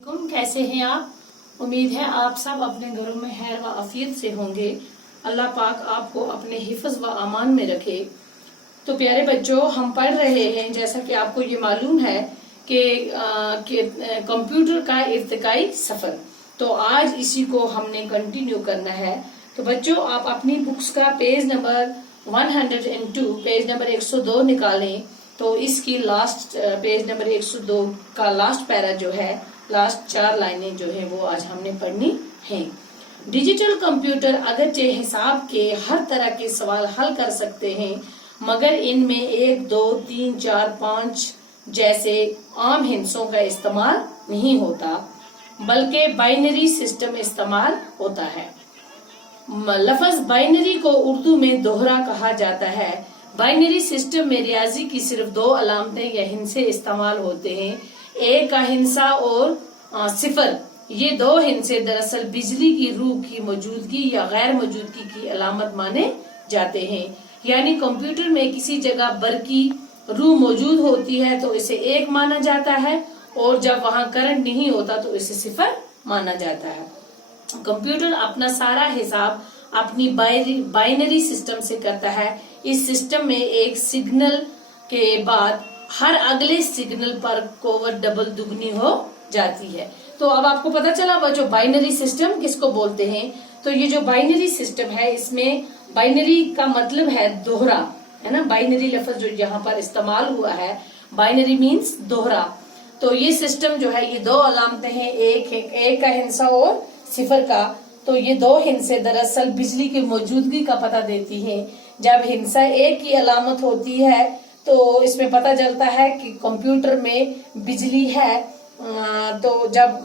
कैसे हैं आप? उम्मीद है आप सब अपने घरों में खैर व आफियत से होंगे। अल्लाह पाक आपको अपने हिफ्ज व अमान में रखे। तो प्यारे बच्चों, हम पढ़ रहे हैं, जैसा कि आपको ये मालूम है कि कंप्यूटर का इर्तिकाई सफर। तो आज इसी को हमने कंटिन्यू करना है। तो बच्चों, आप अपनी बुक्स का पेज नंबर 102, पेज नंबर 102 निकालें। तो इसकी लास्ट पेज नंबर 102 का लास्ट पैरा जो है, लास्ट 4 लाइनें जो है वो आज हमने पढ़नी है। डिजिटल कंप्यूटर अगरचे हिसाब के हर तरह के सवाल हल कर सकते हैं, मगर इनमें 1, 2, 3, 4, 5 जैसे आम हिंसों का इस्तेमाल नहीं होता, बल्कि बाइनरी सिस्टम इस्तेमाल होता है। लफ्ज बाइनरी को उर्दू में दोहरा कहा जाता है। बाइनरी सिस्टम में रियाजी की सिर्फ 2 अलामतें या हिंसे इस्तेमाल होते हैं, एक का हिंसा और सिफर। ये 2 हिंसे दरअसल बिजली की रूह की मौजूदगी या गैर मौजूदगी की अलामत माने जाते हैं। यानी कंप्यूटर में किसी जगह बरकी रूह मौजूद होती है तो इसे 1 माना जाता है, और जब वहां करंट नहीं होता तो इसे सिफर माना जाता है। कंप्यूटर अपना सारा हिसाब अपनी बाइनरी सिस्टम से करता है। इस सिस्टम में एक सिग्नल के बाद हर अगले सिग्नल पर कोवर डबल दुगनी हो जाती है। तो अब आपको पता चला वो जो बाइनरी सिस्टम किसको बोलते हैं। तो ये जो बाइनरी सिस्टम है, इसमें बाइनरी का मतलब है दोहरा, है ना। बाइनरी लफ्ज जो यहाँ पर इस्तेमाल हुआ है, बाइनरी मीन्स दोहरा। तो ये सिस्टम जो है, ये 2 अलामतें हैं, एक का हिंसा और सिफर का। तो ये 2 हिंसे दरअसल बिजली की मौजूदगी का पता देती हैं। जब हिंसा 1 की अलामत होती है तो इसमें पता चलता है कि कंप्यूटर में बिजली है। तो जब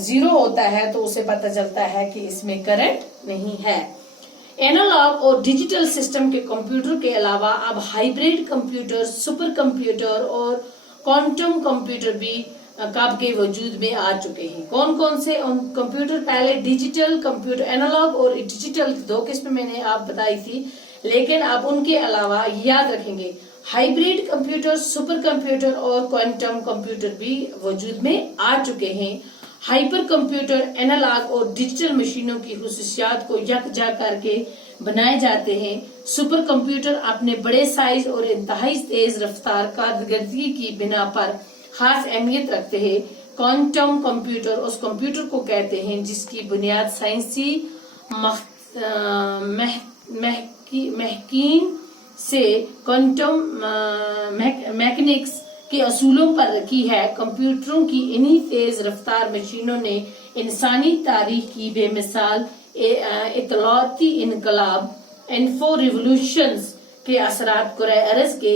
0 होता है तो उसे पता चलता है कि इसमें करंट नहीं है। एनालॉग और डिजिटल सिस्टम के कंप्यूटर के अलावा अब हाइब्रिड कंप्यूटर, सुपर कंप्यूटर और क्वांटम कंप्यूटर भी कब के वजूद में आ चुके हैं। कौन कौन से कंप्यूटर? पहले डिजिटल कंप्यूटर, एनालॉग और डिजिटल 2 किस्में मैंने आप बताई थी, लेकिन अब उनके अलावा याद रखेंगे हाइब्रिड कंप्यूटर, सुपर कंप्यूटर और क्वांटम कंप्यूटर भी वजूद में आ चुके हैं। हाइपर कंप्यूटर एनालॉग और डिजिटल मशीनों की खुसूसियात को यकजा करके बनाए जाते हैं। सुपर कंप्यूटर अपने बड़े साइज और इंतहाई तेज रफ्तार कारकर्दगी की बिना पर खास अहमियत रखते हैं। क्वांटम कंप्यूटर उस कंप्यूटर को कहते हैं जिसकी बुनियाद साइंसी महकीन से क्वांटम मैकेनिक्स के असूलों पर रखी है। कंप्यूटरों की इन्हीं तेज रफ्तार मशीनों ने इंसानी तारीख की बेमिसाल इत्तलाती इनकलाब, इन्फो रिवोल्यूशंस के असरात कुरे अर्ज के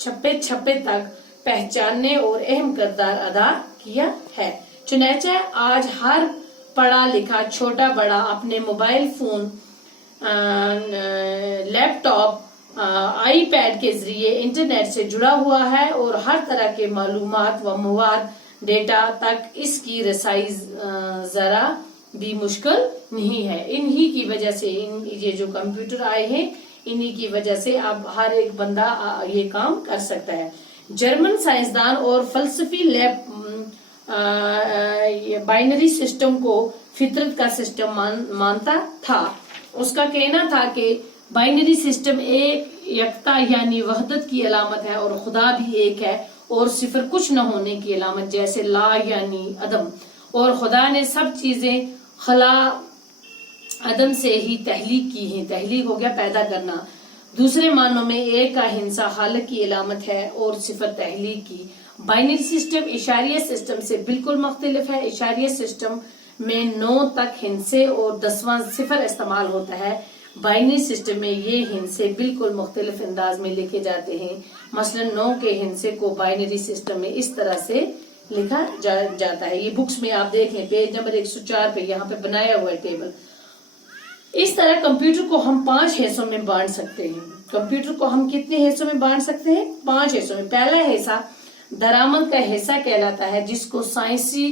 छप्पे तक पहचानने और अहम किरदार अदा किया है। चुनाचे आज हर पढ़ा लिखा छोटा बड़ा अपने मोबाइल फोन, लैपटॉप, आईपैड के जरिए इंटरनेट से जुड़ा हुआ है और हर तरह के मालूमात व मवाद डेटा तक इसकी रसाई जरा भी मुश्किल नहीं है। इन्हीं की वजह से ये जो कंप्यूटर आए हैं, इन्हीं की वजह से अब हर एक बंदा ये काम कर सकता है। जर्मन साइंसदान और फलसफी बाइनरी सिस्टम को फितरत का सिस्टम मानता था। उसका कहना था कि बाइनरी सिस्टम एक यकता यानी वहदत की अलामत है और खुदा भी एक है, और सिफर कुछ न होने की अलामत, जैसे ला यानी अदम, और खुदा ने सब चीजें खला अदम से ही तहलीक की है। तहलीक हो गया पैदा करना। दूसरे मानों में एक का हिंसा खालिक की अलामत है और सिफर तहलीक की। बाइनरी सिस्टम इशारिया सिस्टम से बिल्कुल मुख्तलिफ है। इशारिया सिस्टम में 9 तक हिंसे और 10वां सिफर इस्तेमाल होता है। बाइनरी सिस्टम में ये हिंसे बिल्कुल मुख्तलिफ अंदाज में लिखे जाते हैं। मसलन 9 के हिंसे को बाइनरी सिस्टम में इस तरह से लिखा जाता है। ये बुक्स में आप देख लें, पेज नंबर 104 पे यहाँ पे बनाया हुआ है टेबल। इस तरह कंप्यूटर को हम 5 हिस्सों में बांट सकते हैं। कंप्यूटर को हम कितने हिस्सों में बांट सकते हैं? 5 हिस्सों में। पहला हिस्सा दरामद का हिस्सा कहलाता है, जिसको साइंसी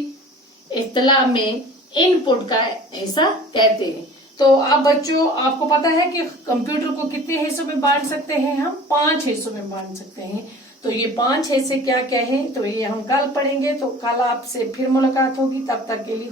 इत्तला में इनपुट का हिस्सा कहते हैं। तो अब बच्चों, आपको पता है कि कंप्यूटर को कितने हिस्सों में बांट सकते हैं? हम 5 हिस्सों में बांट सकते हैं। تو یہ 5 ہے سے کیا کیا ہے تو یہ ہم کل پڑھیں گے. تو کل آپ سے پھر ملاقات ہوگی. تب تک کے لیے